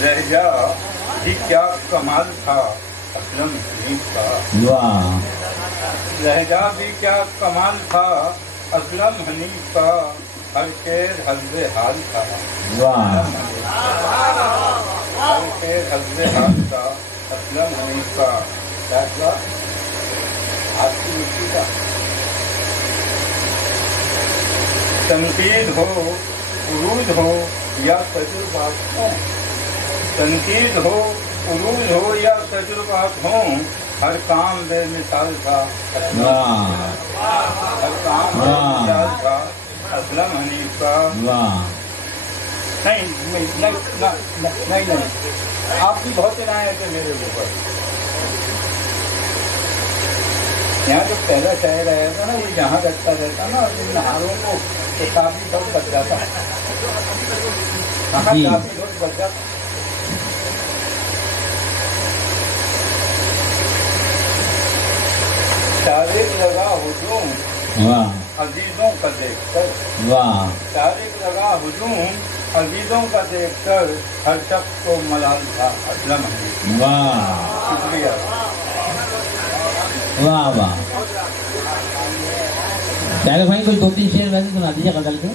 لہجہ بھی کیا کمال تھا اسلم حنیف کا، واہ، لہجہ بھی کیا کمال تھا اسلم حنیف کا، ہر شعر حسب حال تھا، واہ، ہر شعر حسب حال تھا اسلم حنیف کا۔ فیصلہ آپ کی مٹی کا، تنقید ہو عروج ہو یا تجربات ہوں، تنقید ہو عروج ہو یا تجربات ہوں، ہر کام بے مثال تھا، واہ، ہر کام بے مثال تھا اسلم حنیف کا۔ واہ، نہیں، آپ کی بہت عنایت ہے میرے اوپر۔ یہاں جو پہلا شاعر آیا تھا نا، وہ یہاں رکھتا رہتا نا، ان نہاروں کو کافی وقت بچ جاتا ہے، کافی وقت بچ جاتا۔ شارق لگا ہجوم واہ، عزیزوں کا دیکھ کر، واہ، شارق لگا ہجوم عزیزوں کا دیکھ کر، ہر شخص کو ملال تھا اسلم حنیف۔ واہ، شکریہ۔ واہ، واہ۔ پیارے بھائی کوئی دو تین شعر ویسے سنا دیجیے غزل کے۔